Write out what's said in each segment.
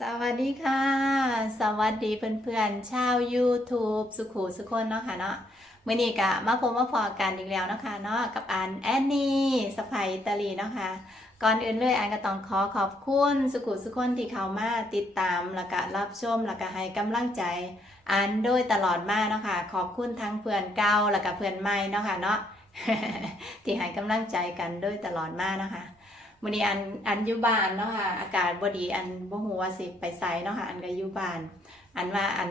สวัสดีค่ะ สวัสดีเพื่อนๆชาว YouTube สุขุสุคนเนาะค่ะเนาะมื่อนี้กะมาพบมาพอกันอีกแล้วเนาะคะเนาะกับอันแอนนี่สไปอิตาลีเนาะค่ะก่อนอื่นเลยอันก็ต้องขอขอบคุณสุขุสุคนที่เข้ามาติดตามแล้วก็รับชมแล้วก็ให้กำลังใจอันโดยตลอดมาเนาะค่ะขอบคุณทั้งเพื่อนเก่าแล้วก็เพื่อนใหม่เนาะค่ะเนาะที่ให้กำลังใจกันโดยตลอดมาเนาะค่ะ มื่อนี้อันอันอยู่บ้านเนาะค่ะอากาศบ่ดีอันบ่ฮู้ว่าสิไปไสเนาะค่ะอันก็อยู่บ้าน อันว่าอัน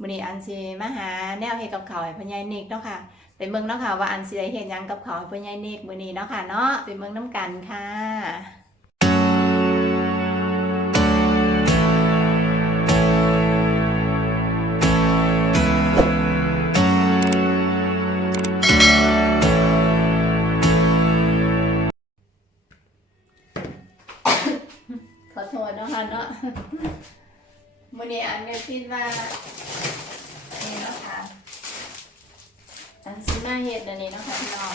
มื่อนี้อันสิมาหาแนวเฮ็ดกับข้าวให้พ่อใหญ่นิกเนาะค่ะไปเบิ่งเนาะค่ะว่าอันสิได้เฮ็ดหยังกับข้าวให้พ่อใหญ่นิกมื้อนี้เนาะค่ะเนาะไปเบิ่งนํกันค่ะ มื้อนี้อันก็คิดว่านี่เนาะค่ะอันสิมาเฮ็ดอันนี้เนาะค่ะพี่น้อง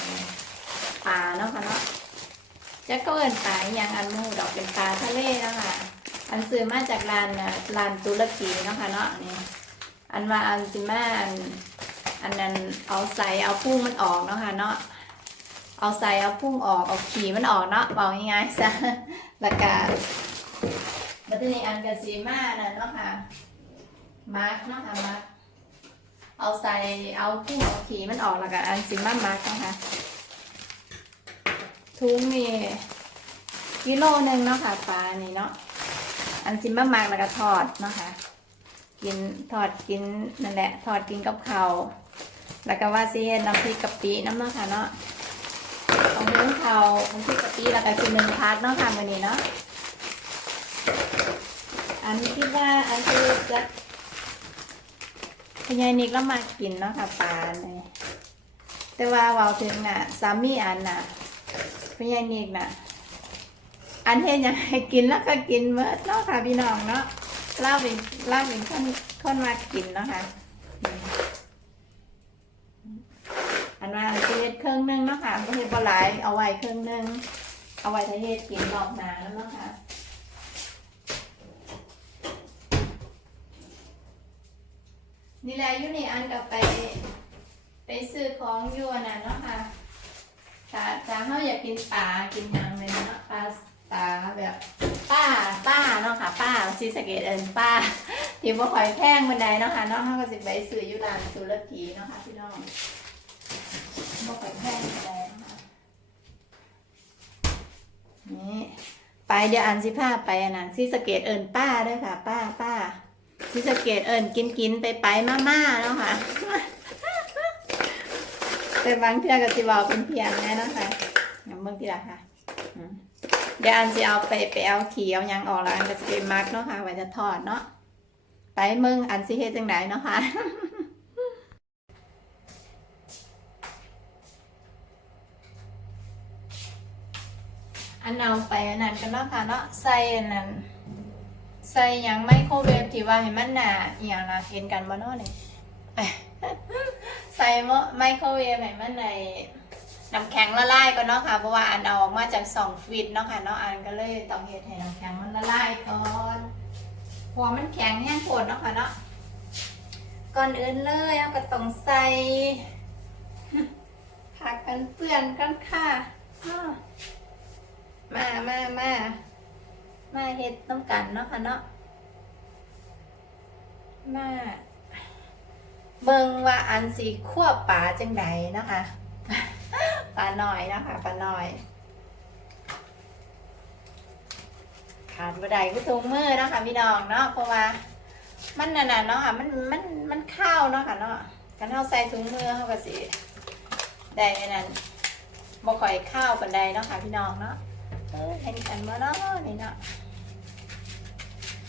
ปลาเนาะค่ะเนาะจะก็เอิ้นปลาอหยังอันมูดอกเป็นปลาทะเลเนาะค่ะอันซื้อมาจากร้านร้านตุรกีเนาะค่ะเนาะนี่อันว่าอันสิมาอันอันนั้นเอาใส่เอาพุ่งมันออกเนาะค่ะเนาะเอาใส่เอาพุ่งออกเอาขี้มันออกเนาะบอกง่ายๆซะแล้วก็บัดนี้อันกะสีมาน่ะเนาะค่ะ มาร์กเนาะค่ะมาร์กเอาใส่เอาพุงเอาขีมันออกแล้วก็อันสิมามาร์กเนาะค่ะทุงนี่กิโลหนึ่งเนาะค่ะปลานี่เนาะอันสิมามาร์กแล้วก็ทอดเนาะค่ะกินทอดกินนั่นแหละทอดกินกับเขาแล้วก็ว่าสิเฮ็ดน้ำพริกกะปิน้ำเนาะค่ะเนาะของเนื้อเขาของพี่กกะปิแล้วก็คือหนึ่งพักเนาะค่ะวันนี้เนาะอันนี้คิดว่าอันคือจะ พญายนิกแล้วมากินเนาะค่ะปลาเนี่ยแต่ว่าเวาถึงน่ะสามีอันน่ะพญายนิกน่ะ อันเห็นยังให้กินแล้วก็กินเมื่อเนาะค่ะพี่น้องเนาะเล่าเป็นเล่าเป็นคนคนมากินเนาะค่ะอันว่าจะเฮ็ดเครื่องนึงเนาะค่ะบ่เฮ็ดบ่หลายเอาไว้เครื่องนึงเอาไว้ถ้าเฮ็ดกินรอบหน้าแล้วเนาะค่ะ นี่แหละยูนี่อันกับไป ไปซื้อของอยู่อันนั้นเนาะค่ะถ้าถ้าเฮาอยากกินปลากินหยังเลยเนาะปลาปลาแบบป้าป้าเนาะค่ะ ป้าซีสะเกตเอินป้าที่บ่คอยแพงบันไดเนาะค่ะเนาะเฮาก็สิไปซื้อยู่ร้านตุรกีเนาะค่ะพี่น้องบอกไปแพงแรงค่ะนี่ไปเดี๋ยวอันสิพาไปอันนั้นซีสะเกตเอิญป้าด้วยค่ะ ป้าป้า ซีสเกตเอิญกินกินไปไปมาม่าแล้วค่ะแต่บางเทื่อก็สิบอกเป็นเพียงแน่เนาะคะอย่างเมื่อกี้ละค่ะเดี๋ยวอันสิเอาไปไปเอาขี่เอายังออกแล้วอันก็สิไปมักเนาะค่ะไว้จะทอดเนาะไปมืองอันสิเฮ็ดจังไหนเนาะค่ะอันเอาไปอันนั้นกันเนาะค่ะเนาะใส่อันนั้น ใส่หยังไมโครเวฟที่ว่าให้มันหนาอหย่างละเห็นกันบ่เนาะเนี่ยใส่ไมโครเวฟให้มันในน้ำแข็งละลายก่อนเนาะค่ะ เพราะว่าอันเอาออกมาจากสองฟิตเนาะค่ะเนาะอันก็เลยต้องเฮ็ดให้น้ำแข็งมันละลายก่อนพราะว่ามันแข็งแห้งโผดเนาะค่ะเนาะก่อนอื่นเลยเอาก็ต้องใส่ผักกันเปื้อนกันค่ะมามามา มาเฮ็ดต้องกันเนาะค่ะเนาะมาเบิ่งว่าอันสีขั้วปลาจังใดเนาะคะปลาหน่อยเนาะคะปลาหน่อยขาดบ่ได้คือถุงมือเนาะค่ะพี่น้องเนาะเพราะว่ามันนั่นน่ะเนาะค่ะมันมันมันข้าวเนาะค่ะเนาะกันเฮาใส่ถุงมือเฮาก็สิได้นนั้นบ่ค่อยข้าวปานใดเนาะค่ะพี่น้องเนาะ เออเห็นกันบ่เนาะนี่เนาะ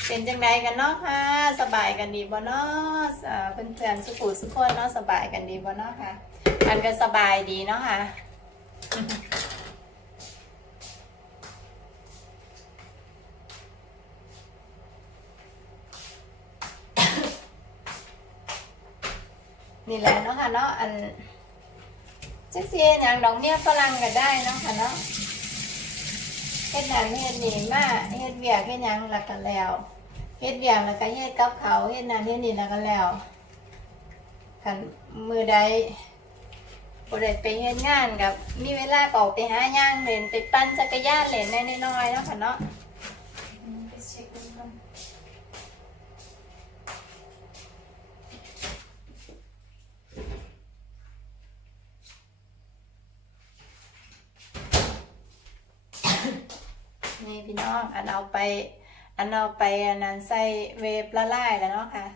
เป็นจังไดกันเนาะค่ะ สบายกันดีบ่เนาะเอ่อเพื่อนๆสุขุสุขคนเนาะสบายกันดีบ่เนาะค่ะอันก็สบายดีเนาะค่ะนี่แหละเนาะค่ะเนาะอันจักเสียอย่างดอกเมียฝรั่งก็ได้เนาะค่ะเนาะ เฮ็ดนั่นเฮ็ดนี่มาเฮ็ดเวียกเฮ็ดหยังแล้วก็แล้วเฮ็ดเวียกแล้วก็เฮ็ดกับเขาเฮ็ดนั่นเฮ็ดนี่แล้วก็แล้วกันมือใดบ่ได้ไปเฮ็ดงานกับมีเวลาก็ออกไปหาย่างเล่นไปปั่นจักรยานเล่นได้น้อยๆเนาะค่ะเนาะอืมไปเช็คดูก่อน นี่พี่น้องอันเอาไป อันเอาไปอันนั้นใส่เวฟละลายแล้วเนาะค่ะ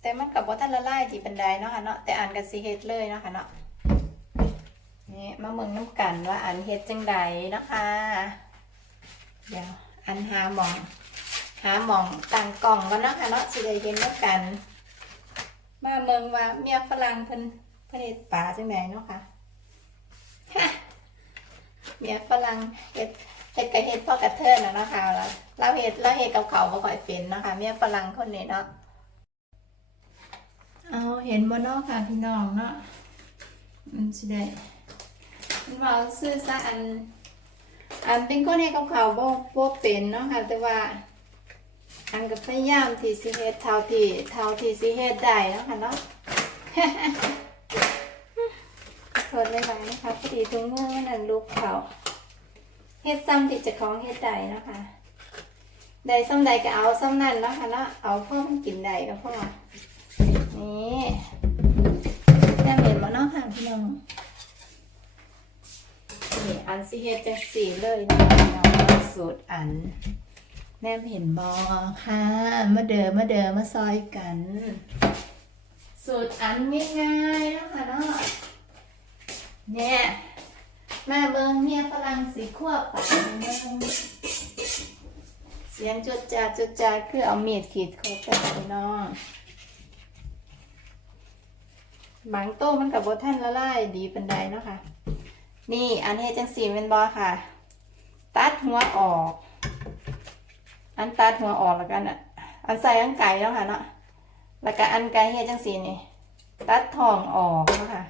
แต่มันกับว่าท่านละลายที่บันไดเนาะค่ะเนาะแต่อันกับสีเฮ็ดเลยเนาะค่ะเนาะนี่มาเมืองน้ำกันว่าอันเฮ็ดจังใดเนาะค่ะเดี๋ยวอันหาหมอง หาหมองต่างกล่องกันเนาะค่ะเนาะสิได้เห็นน้ำกัน มาเมืองว่าเมียฝรั่งเพิ่นเพิ่นเฮ็ดป่าจังใดเนาะค่ะเมียฝรั่งเฮ็ด เฮ็ดกับเฮ็ดพ่อกระเทินนะนะคะแล้วเราเฮ็ดเราเฮ็ดกับเขาบ่ค่อยเป็นนะคะเมียฝรั่งคนนี้เนาะเอาเห็นบ่เนาะค่ะพี่น้องเนาะมันสิได้มันว่าซื้อซะอัน อันเป็นคนเฮ็ดกับเขาบ่บ่เป็นเนาะค่ะ แต่ว่า อันก็พยายามที่สิเฮ็ดเท่าที่เท่าที่สิเฮ็ดได้เนาะค่ะเนาะทษเลยค่ะนะคะพอดีถุงมือมันนั่นลุกเขา เฮ็ดซ้ำที่จะของเฮ็ดใดเนาะคะใดซ้ำใดก็เอาซ้ำนั่นเนาะค่ะเนาะเอาพ่อมันกินใดก็พ่อนี่แม่เห็นบ่เนาะค่ะพี่น้องนี่อันสิเฮ็ดจังสี่เลยนะคะพี่น้องสูตรอันแม่เห็นบ่ค่ะ มาเด้อมาเด้อมาซอยกัน สูตรอันง่ายๆนะคะเนาะเนี่ย แม่เบิงเมียฝรั่งสีขั้วปากเบิงเสียงจุดจ่าจุดจ่าคือเอามีดขีดเขาไปพี่น้องบางโต้มันกับบท่านละลายดีเป็นไดเนาะค่ะ นี่อันเฮจังสีเป็นบอค่ะ ตัดหัวออก อันตัดหัวออกแล้วกันอะ อันใส่อันไก่เนาะค่ะเนาะแล้วก็อันไก่เฮจังสีนี่ ตัดทองออกเนาะค่ะ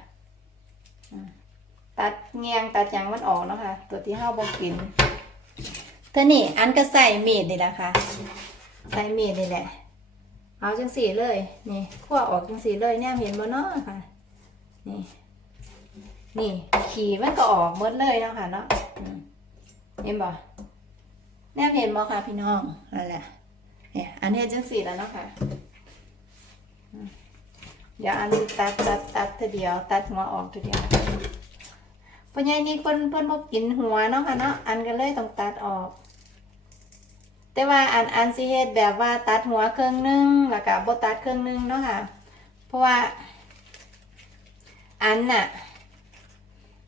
ตัดเงียงตัดหยังมันออกเนาะคะตัวที่ห้าบอกกินเธอนี่อันก็ใส่มีดนี่แหละค่ะ ใส่มีดนี่แหละ เอาจังสีเลย นี่ขั้วออกจังสีเลยเนี่ยเห็นบ่เนาะค่ะ นี่ นี่ขี่มันก็ออกหมดเลยเนาะค่ะเนาะอืมเห็นบ่แนบเห็นบ่ค่ะพี่น้องนั่นแหละเนี่ยอันนี้จังสีแล้วเนาะค่ะอืมเดี๋ยวอันนี้ตัดตัดตัดทีเดียว ตัดหัวออกทีเดียว พ่อใหญ่นี่เพิ่นเพิ่นบ่กินหัวเนาะค่ะเนาะอันก็เลยต้องตัดออก แต่ว่าอันอันสิเฮ็ดแบบว่าตัดหัวเครื่องหนึงแล้วก็บ่ตัดเครื่องหนึงเนาะค่ะ เพราะว่าอันน่ะ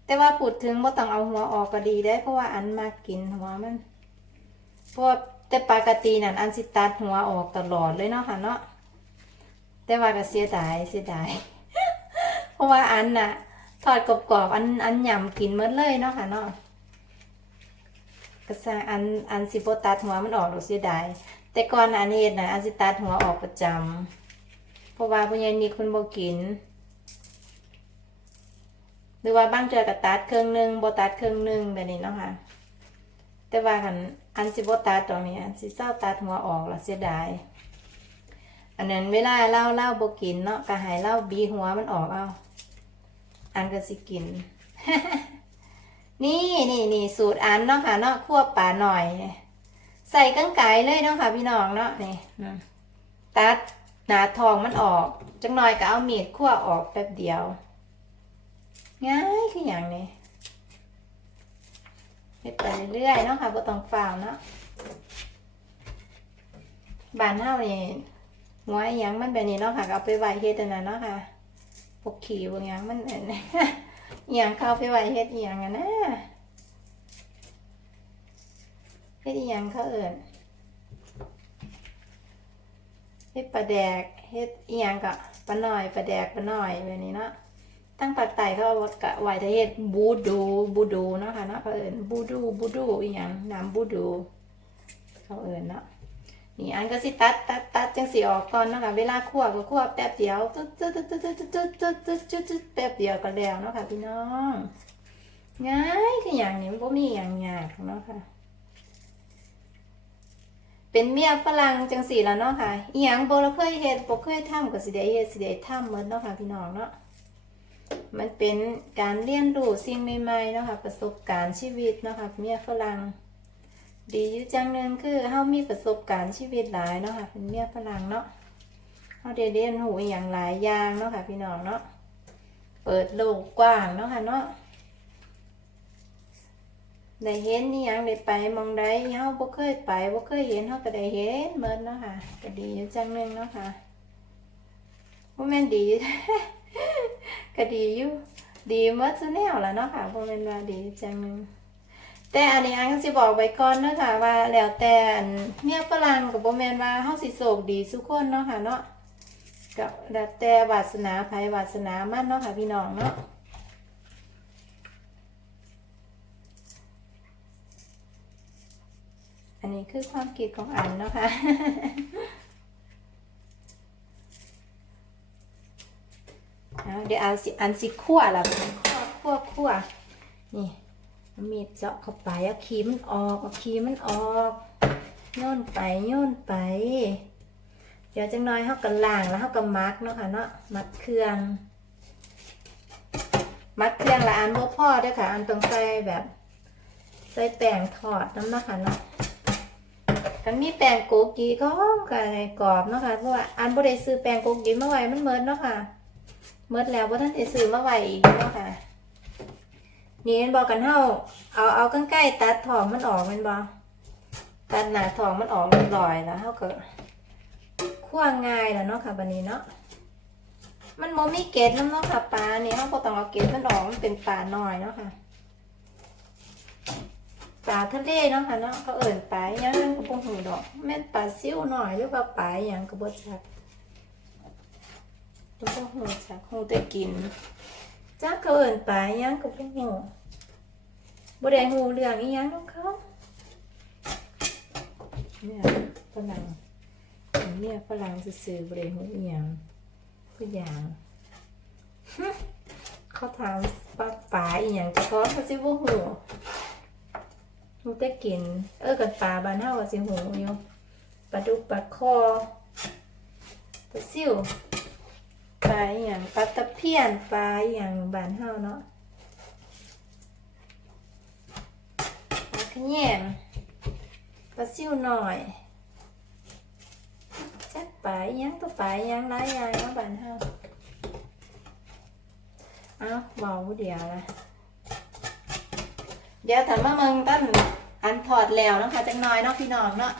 แต่ว่าพูดถึงบ่ต้องเอาหัวออกก็ดีได้ เพราะว่าอันมากินหัวมันเพราะแต่ปกตินั่นอันสิตัดหัวออกตลอดเลยเนาะค่ะเนาะแต่ว่าก็เสียดายเสียดาย เพราะว่าอันน่ะ อดกรอบๆอันอันยำกินหมดเลยเนาะค่ะเนาะกระซังอันอันสิโบตัดหัวมันออกหรือเสียดายแต่ก่อนอันเฮ็ดนะอันสิตัดหัวออกประจำเพราะว่าผู้ใหญ่นี่คนบ่กิน หรือว่าบางเจอก็ตัดเครื่องหนึงบ่ตัดเครื่องหนึงแบบนี้เนาะค่ะแต่ว่าคันอันสิบ่ตัดตรงนี้อันสิเศร้าตัดหัวออกแล้วเสียดายอันนั้นเวลาเล่าเล่าบ่กินเนาะก็ให้เล่าบีหัวมันออกเอา อันก็สิกิน นี่นี่นี่สูตรอันเนาะค่ะเนาะคั่วปลาหน่อย ใส่กังไก่เลยเนาะค่ะพี่น้องเนาะนี่ตัดหนาทองมันออก จังหน่อยก็เอามีดคั่วออกแป๊บเดียว ง่ายคืออย่างนี้เฮ็ดไปเรื่อยๆเนาะค่ะบ่ต้องฝ่าวเนาะบ้านเฮานี่หัวอิหยังมันแบบนี้เนาะค่ะก็เอาไปไว้เฮ็ดอันนั้นเนาะค่ะ กขี่พวกหยังมันเอ็นอหยังเข้าไปไว้เฮ็ดอหยังอะนะเฮ็ดอหยังเขาเอิ้นเฮ็ดปลาแดกเฮ็ดอหยังก็ปลาหน่อยปลาแดกปลาหน่อยแบบนี้เนาะตั้งปากไตเขากะไว้ถ้าเฮ็ดบูดูบูดูเนาะค่ะเนาะเขาเอิ้นบูดูบูดูอีหยังน้ำบูดูเขาเอิ้นเนาะ นี่อันก็สิตัดตัดตัดจังสีออกก่อนเนาะคะเวลาคั่วก็คั่วแป๊บเดียวตึ๊ดตึ๊ดตึ๊ดตึ๊ดตึ๊ดตึ๊ดตึ๊ดตึ๊ดตึ๊ดแป๊บเดียวก็แล้วเนาะค่ะพี่น้องง่ายคืออย่างนี้มันบ่มีอย่างยากเนาะค่ะเป็นเมียฝรั่งจังสีแล้วเนาะค่ะอีหยังบ่เราเคยเฮ็ดบ่เคยทำก็สิได้เฮ็ดสิได้ทำหมดเนาะค่ะพี่น้องเนาะมันเป็นการเรียนรู้สิ่งใหม่ๆเนาะค่ะประสบการณ์ชีวิตเนาะค่ะเมียฝรั่ง ดีอยู่จังหนึงคือเฮามีประสบการณ์ชีวิตหลายเนาะค่ะเป็นเมียฝรั่งเนาะเฮาได้เรียนรู้อย่างหลายอย่างเนาะค่ะ พี่น้องเนาะเปิดโลกกว้างเนาะค่ะเนาะได้เห็นนี่ยังได้ไปมองใดเฮาบ่เคยไปบ่เคยเห็นเฮาก็ได้เห็นหมดเนาะค่ะก็ดีอยู่จังหนึงเนาะค่ะบ่แม่นดีก็ดีอยู่ดีหมดซุแนวล่ะเนาะค่ะบ่แม่นว่าดีจังหนึง แต่อันนี้อันก็สิบอกไว้ก่อนเนาะค่ะว่าแล้วแต่อันเมียฝรั่งก็บ่แมนว่าเฮาสิโชคดีทุกคนเนาะค่ะเนาะก็แล้วแต่วาสนาไผวาสนามันเนาะค่ะพี่น้องเนาะอันนี้คือความคิดของอันเนาะค่ะเดี๋ยวเอาสิอันสิคั่วละคั่วคั่วคั่วนี่ มีดเจาะเข้าไปเอาขีมันออกเอาขีมันออกโย่นไปโย่นไป เดี๋ยวจังน้อยเขากันล่างแล้วเขากันมักเนาะค่ะเนาะมัดเครื่อง มัดเครื่องละอันบ่พ่อด้วยค่ะ อันต้องใส่แบบใส่แป้งทอดน้ำเนาะค่ะเนาะกันมีแป้งโกกีก็กันในกรอบเนาะค่ะเพราะว่าอันบ่ได้ซื้อแป้งโกกีมาไว้มันเมิดเนาะค่ะเมิดแล้วบ่ทันได้ซื้อมาไว้อีกเนาะค่ะ นี่เห็นบอกกันเฮาเอาเอากรรไกรตัดทองมันออกม่นบ่ตัดหนาทองมันออกเรียบร้อยแล้วเฮาก็คั่วง่ายแล้วเนาะค่ะบัดนี้เนาะมันบ่มีเกล็ดนำเนาะค่ะปลาเนี่ยเฮาบ่ต้องเอาเกล็ดมันออกมันเป็นปลาหน้อยเนาะค่ะปลาทะเลเนาะค่ะเนาะเขาเอิ่นปลาอหยังก็บ่ฮู้ดอก แม่นปลาซิ่วหน่อยหรือว่าปลาอหยังก็บ่จักก็บ่ฮู้จักฮู้แต่กิน จักเขาเอินปลายังก็บ่ฮู้บ่ได้ฮู้เรื่องอียังของเขาเนี่ยฝรั่งเนี่ยฝรั่งซื่อบ่ได้ฮู้อียังทุกอย่างเขาถามปลาปลาอีหยังจะเขาเขาสิบ่ฮู้หูแต่กิน เออกันปลาบานเฮาก็สิหูอยู่ปลาดุกปลาคอปลาซิว ปลาอหย่างปลาตะเพียนปลาอหย่างบานเฮาเนาะปลาขะแยงปลาซิวหน่อยจักปลาอหยังตัวปลาอหยังหลายอย่างเนาะบานเฮาเอ้าเบาเดียวละเดี๋ยวถัดมาเมืองตั้นอันถอดแล้วนะคะจังน้อยเนาะพี่น้องเนาะ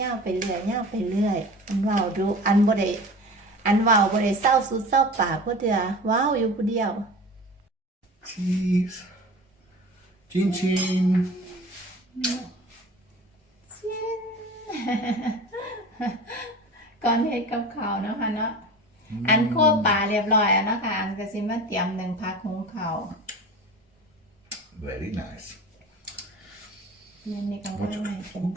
ย่างไปเรื่อยย่างไปเรื่อยอันเว้าดูอันบ่ได้ อันเว้าบ่ได้เศร้าสุดเศร้าปากผู้เถื่อว้าวอยู่ผู้เดียว Cheese. Chin chin. ชินก่อนเฮ็ดกับข้าวเนาะค่ะเนาะอันคั่วปลาเรียบร้อยแล้วเนาะค่ะอันก็สิมาเตรียมหนึ่งพักหุงข้าว Very nice. นี่นี่ก็ What ไม่ you ได้ cook?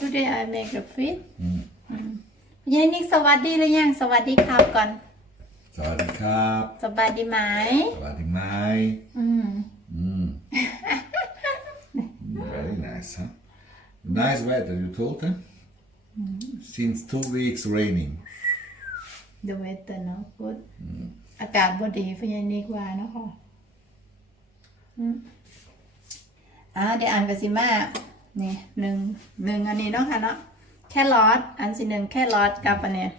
Today I make the fish Mm. ยายนิกสวัสดีหรือยังสวัสดีครับก่อน Sawadee krap. สบายดีไหม Sawadee mai. อืม Mm. Very nice, huh? Nice weather, you told them? Since two weeks raining. The weather เนาะ good อากาศบ่ดีพยานิกว่าเนาะค่ะอืมอ่าเดี๋ยวอ่านกันสิมานี่หนึ่งหนึ่งอันนี้เนาะค่ะเนาะ แครอทอันสิหนึ่งแครอทกับอันเนี้ย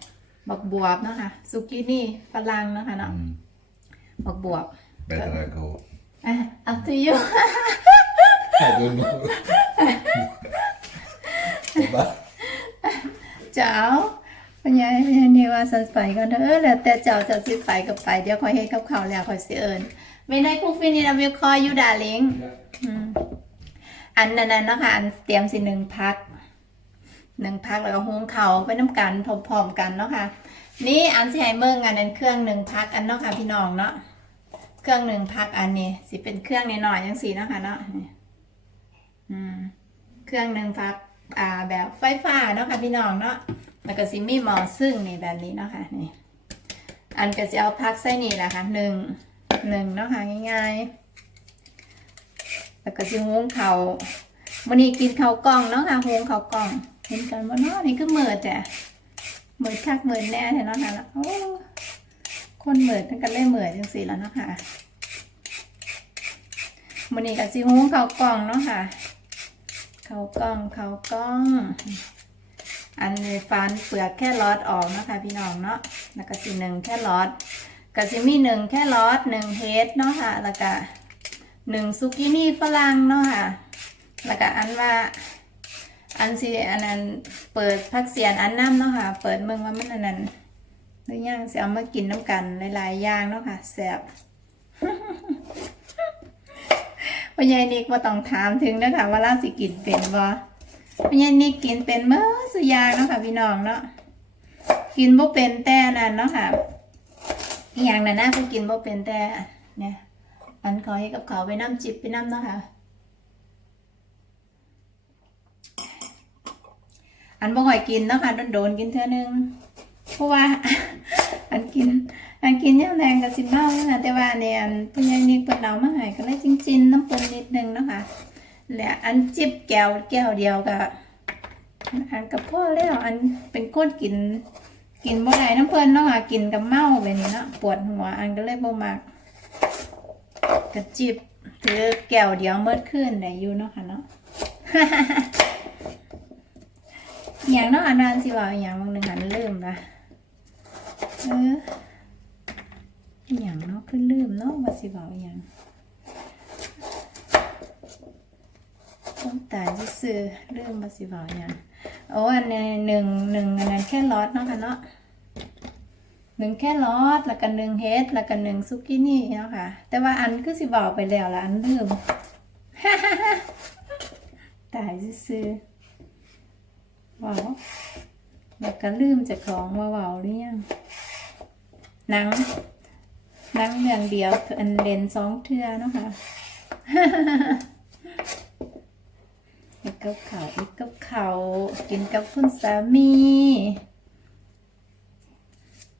บักบวบเนาะค่ะซุกินี่ฝรั่งเนาะค่ะเนาะบักบวบ Better I go. อะ up to you I don't know. Bye. เจ้าพญายพญานี่ว่าสันไปก็เด้อแล้วแต่เจ้าจะสิไปก็ไปเดี๋ยวคอยเฮ็ดกับเขาวแล้วคอยสิเอิญไม่ได้คุกฟินี่นะวิวคอยอยู่ดาลิงอันนั้นน่ะเนาะค่ะอันเตรียมสิหนึ่งพัก หนึ่งพักแล้วก็หุงเขาไปน้ำกันพร้อมๆกันเนาะค่ะ นี่อันสิให้เมืองอันนั้นเครื่องหนึ่งพักอันเนาะค่ะพี่น้องเนาะเครื่องหนึ่งพักอันนี้สิเป็นเครื่องน้อยๆจังสีเนาะค่ะเนาะอืมเครื่องหนึ่งพักอ่าแบบไฟฟ้าเนาะค่ะพี่น้องเนาะแล้วก็สิมีหมอซึ่งนี่แบบนี้เนาะค่ะนี่อันก็จะเอาพักใส่นี่แหละค่ะหนึ่งหนึ่งเนาะค่ะง่ายๆ แล้วก็สิหุงเขาวันนี้กินข้าวกล่องเนาะค่ะหุงข้าวกล่อง เห็นกันว่านาะนี่ก็เหมือดจ้ะเหมือดคักเหมือดแน่เห็นเนาะค่ะแล้วโอ้คนเหมือดทั้งกันเลยเหมือดจังสิแล้วเนาะค่ะวันนี้ก็สิหุงเขากล่องเนาะค่ะ เขากล่องเขากล่อง อันนี้ฟันเปลือกแค่รอดออกนะคะพี่น้องเนาะแล้วก็สิหนึ่งแค่รอดก็สิมีหนึ่งแค่รอดหนึ่งเฮดเนาะค่ะ แล้วก็หนึ่งซุกินี่ฝรั่งเนาะค่ะ แล้วก็อันว่า อันสิอันนั้นเปิดพักเสียนอันน้ำเนาะค่ะ เปิดเมืองว่ามันอันนั้นหรือย่างสิเอามากินน้ำกันหลายๆอย่างเนาะค่ะแซ่บพ่อใหญ่นิกว่าต้องถามถึงนะคะว่าล่าสิกินเป็นบ่พ่อใหญ่นิกกินเป็นเมื่อสุยางเนาะค่ะพี่น้องเนาะกินบ่เป็นแต่นั่นเนาะค่ะอีอย่างนั้นนะเพิ่นกินบ่เป็นแต่เนี่ยอันขอให้กับเขาไปน้ำจิบไปน้ำเนาะค่ะ อันบ่ค่อยกินเนาะค่ะโดนๆกินเท่านึงเพราะว่าอันกิน อันกินย่างแรงกับสิเมาเนาะแต่ว่าเนี่ยอันพญานิกเปิดเอามาให้ก็เลยจริงๆน้ำปนนิดนึงเนาะค่ะและอันจิบแก้วแก้วเดียวกับอันกับพ่อแล้วอันเป็นก้นกิน กินบ่ได้น้ำเพลินเนาะค่ะกินกับเมาแบบนี้เนาะปวดหัวอันก็เลยบ่มักกระจิบถือแก้วเดียวเมื่อคืนได้อยู่เนาะค่ะเนาะ อย่างเนาะอันนั้นสิว่าอย่างบางหนึ่งหันลืมละเอออย่างเนาะคือลืมเนาะว่าสิว่าอย่างต้องตายซื่อๆลืมว่าสิว่าอย่างโอ้อันนี้หนึ่งหนึ่งอันนั้นแค่ลอดเนาะค่ะเนาะหนึ่งแค่ลอดแล้วก็หนึ่งเฮดแล้วก็หนึ่งซุกินี่เนาะค่ะ แต่ว่าอันคือสิบอกไปแล้วละอันลืมตายซื่อ ว้าวแล้วก็ลืมจากของว่าเว้าหรือยังหนังหนังเรื่องเดียวอันเลนสองเทือเนาะค่ะอีกกับเขาอีกกับเขากินกับคุณสามี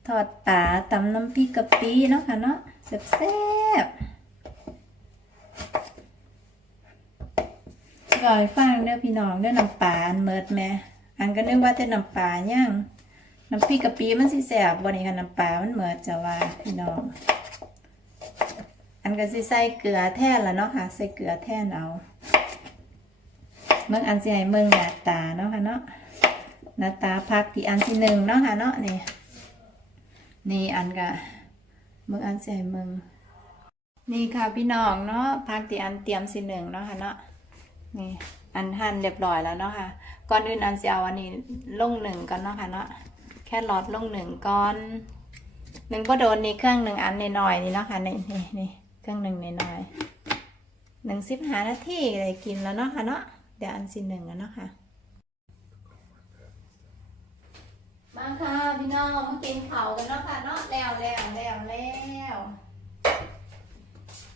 ทอดปลาตำน้ำพริกกะปิเนาะค่ะเนาะแซ่บๆก่อยฟังเด้อพี่น้องเด้อน้ำปลานเมิดแหม่ อันก็นึกว่าแต่น้ำปลาย่างน้ำพริกกะปิมันสิแสบบ่นี่ค่ะน้ำปลามันเหมือนจะว่าพี่น้อง อันก็สิใส่เกลือแทนละเนาะค่ะ ใส่เกลือแทนเอาเมื่ออันสิให้เมืองหน้าตาเนาะค่ะเนาะหน้าตาพักที่อันที่หนึ่งเนาะค่ะเนาะนี่นี่อันก็เมื่ออันสิให้เมืองนี่ค่ะพี่น้องเนาะพักที่อันเตรียมสิหนึ่งเนาะค่ะเนาะนี่ อันหั่นเรียบร้อยแล้วเนาะค่ะก่อนอื่นอันจะเอาอันนี้ลงหนึ่งก่อนเนาะค่ะเนาะแค่ลอดลงหนึ่งก้อนหนึ่งก็โดนนี่เครื่องหนึ่งอันในหน่อยนี่เนาะค่ะนี่นี่นี่เครื่องหนึ่งในหน่อยหนึ่งสิบห้านาทีก็ได้กินแล้วเนาะค่ะเนาะเดี๋ยวอันสิหนึ่งแล้วเนาะค่ะมาค่ะพี่น้องมากินข้าวกันเนาะค่ะเนาะแล้วแล้วแล้วแล้ว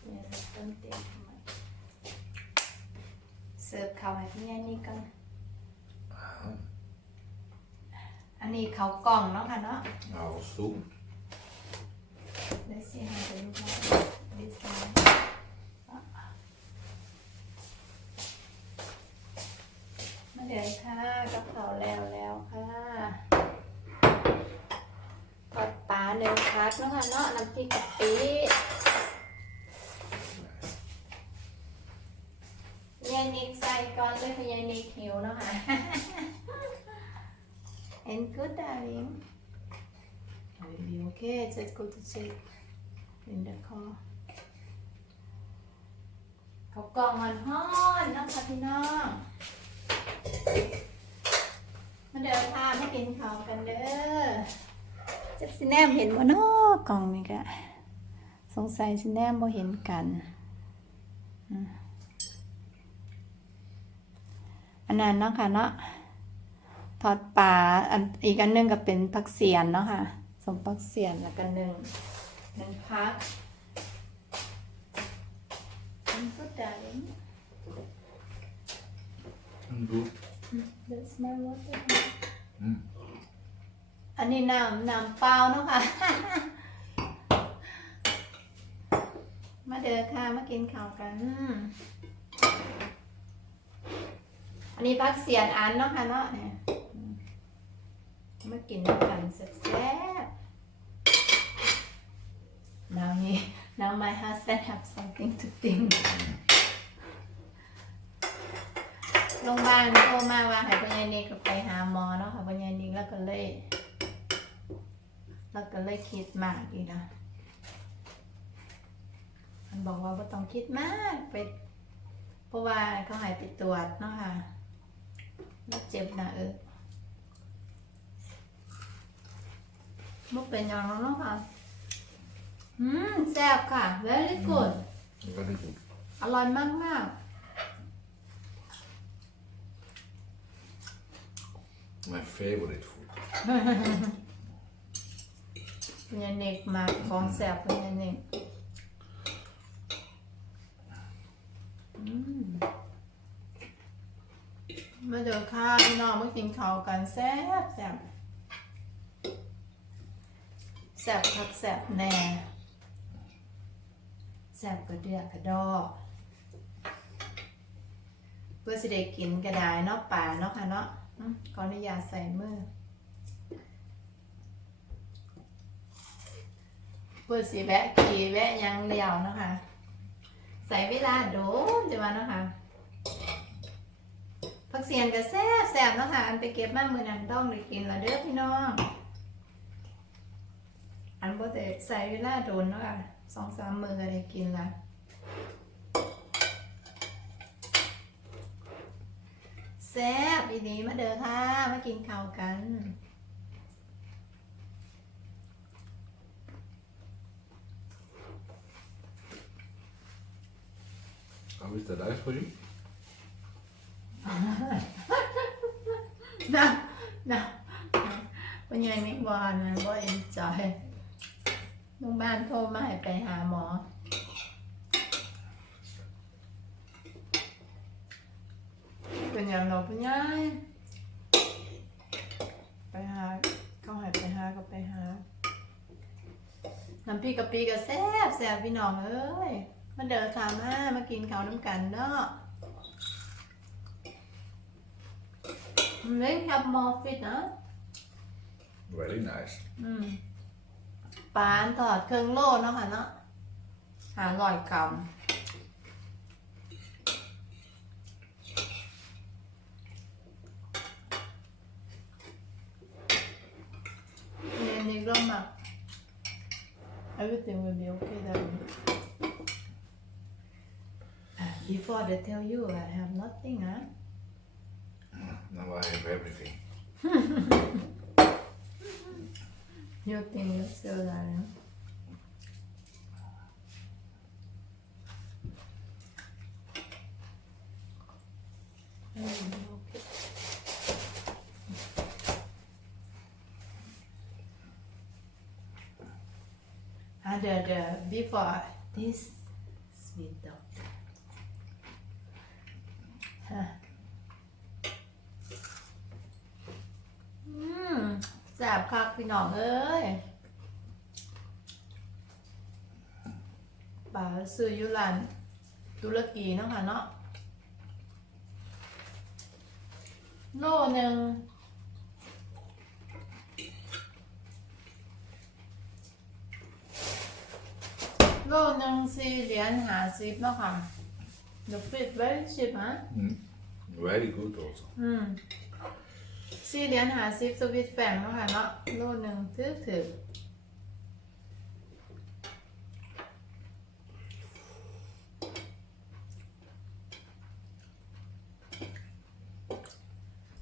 เดี๋ยวจะเติมเต็มทำไม เสิร์ฟข้าวให้พี่ยายนี่กันอันนี้เขาวกล่องเนาะค่ะเนาะ Nou, stoel. Let's see how they look like this one มาเดี๋ยวค่ะกับเขาวแล้วแล้วค่ะทอดปลาหนึ่งพักเนาะค่ะเนาะน้ำพริกกะปิ ยายนิกใส่ก่อนเลยเพราะยายนิกหิวเนาะค่ะ And good darling Are you okay? Just go to sleep in the car เขากล่องมันฮ้อนๆนะคะพี่น้องมาเดินทางให้กินข้าวกันเด้อจักสิแนมเห็นบ่เนาะกล่องนี่กะสงสัยสิแนมบ่เห็นกันอืม อันนั้นเนาะค่ะเนาะทอดปลาอันอีกอันหนึงก็เป็นผักเสียนเนาะค่ะ สมผักเสียนแล้วก็หนึ่งหนึ่งพักมันก็ได้ Goed. That's my water อืมอันนี้น้ำน้ำเปล่าเนาะค่ะ มาเด้อค่ะ มากินข้าวกัน อันนี้พักเสียนอันเนาะค่ะเนาะเนี่ยมากินกันแซ่บๆ now he now my husband have something to think โรงพยาบาลโทรมาว่าให้ปัญญานิกไปหาหมอเนาะค่ะปัญญานิกแล้วก็เลยแล้วก็เลยคิดมากอีกนะมันบอกว่าไม่ต้องคิดมากไปเพราะว่าเขาใหายไปตรวจเนาะค่ะ แล้วเจ็บหนะเออมุกเป็นยังเนาะค่ะ อืมแซ่บค่ะ very good Very good. อร่อยมากมาก My favorite food. ๆเป็นยังเน็กมากของแซ่บเป็นยังเน็กอืม มาเจอข้าวพี่น้องมากินข้าวกันแซ่บแซ่บแซ่บคักแซ่บแน่แซ่บกระเดือกกระดอกเพื่อสิได้กินกระดายเนาะป่าเนาะค่ะเนาะอืมขออนุญาตใส่มือเพื่อสิแวะขี่แวะยังเลี้ยวนะคะใส่เวลาโดนจะมาเนาะคะ ผักเสียนก็แซ่บแซ่บเนาะค่ะอันไปเก็บมามือนั้นต้องได้กินละเด้อพี่น้อง อันบ่ได้ใส่เวลาโดนเนาะค่ะสองสามมือก็ได้กินละแซ่บอีนี้มาเด้อค่ะ มากินข้าวกัน How is the life for you? นะนะ ยังไม่บอลนะบ่เอ็นจอยโรงพยาบาลโทรมาให้ไปหาหมอ เป็นอย่างเราเป็นยังไปหาเขาให้ไปหาก็ไปหาน้ำพริกกะปิก็แซ่บแซ่บพี่น้องเอ้ยมาเดินทามามากินข้าวน้ำกันเนาะ They have more fit นะ Very nice. อืมปลาอันทอดเครื่องโลเนาะค่ะเนาะหาร่อยกำเรียนนี้ก็มา everything will be okay then Uh, before they tell you I have nothing huh Now I have everything. you think you're still lying And the, the before this sweet doctor. Huh. อืม แสบคักพี่น้องเอ้ยป่าซื้ออยุรันตุรกีเนาะค่ะเนาะโลหนึ่งโลหนึ่งสี่เหรียญหาสิบเนาะค่ะ The fit very cheap ฮะ Very good also. อืม สี่เหรียญหาซิปสวิตแฟงเนาะค่ะเนาะโลหนึ่งถือถือ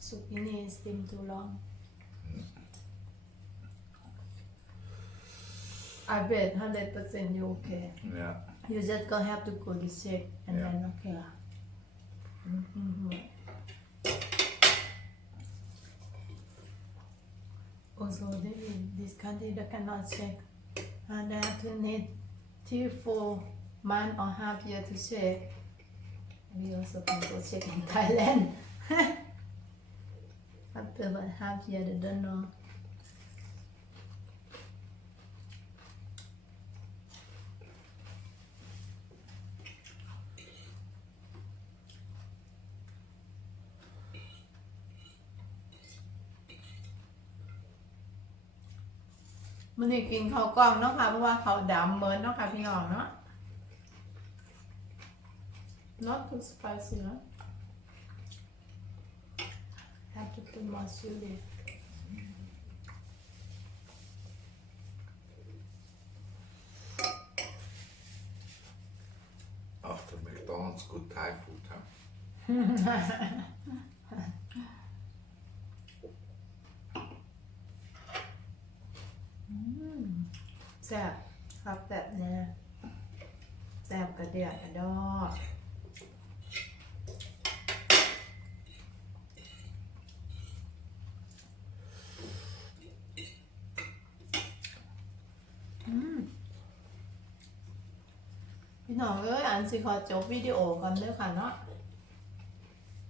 สุกินีสติมตูลอง I bet 100% you okay Yeah. you just gonna have to go to check and Yeah. then okay ล Also, they, this country they cannot check, and they have to need three, four month or half year to check. We also can go check in Thailand. After about half year, they don't know. มันนี่กินข้าวกล้องเนาะค่ะเพราะว่าเขาวดำเหมือนเนาะค่ะพี่น้องเนาะ not too spicy เนาะ have to put more chili After McDonald's, good Thai food, huh? แซ่บครับแบบเนี้ยแซ่บกระเดียดกระดอกพี่น้องเอ้ยอันสิขอจบวิดีโอก่อนด้อค่ะเนาะ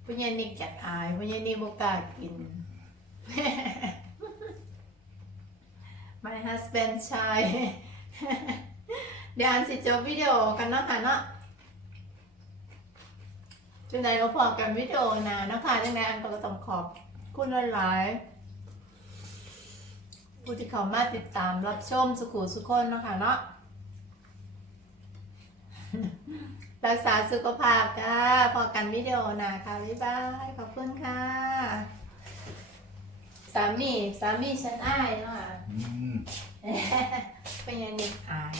พ่อใหญ่นิกจัดอายพ่อใหญ่นิกบ่กล้ากิน My husband ชาย เดี๋ยวอันสิจบวิดีโอกันเนาะค่ะเนาะจังใดเราพอกันวิดีโอนะนะคะจังใดอันก็ต้องขอบคุณหลายๆผู้ที่เข้ามาติดตามรับชมสุขุสุขคนเนาะคะเนาะรักษาสุขภาพค่ะ พอกันวิดีโอนะค่ะบ๊ายบาย ขอบคุณค่ะ สามี สามีฉันอ้ายเนาะคะ เป็นยังไงอาย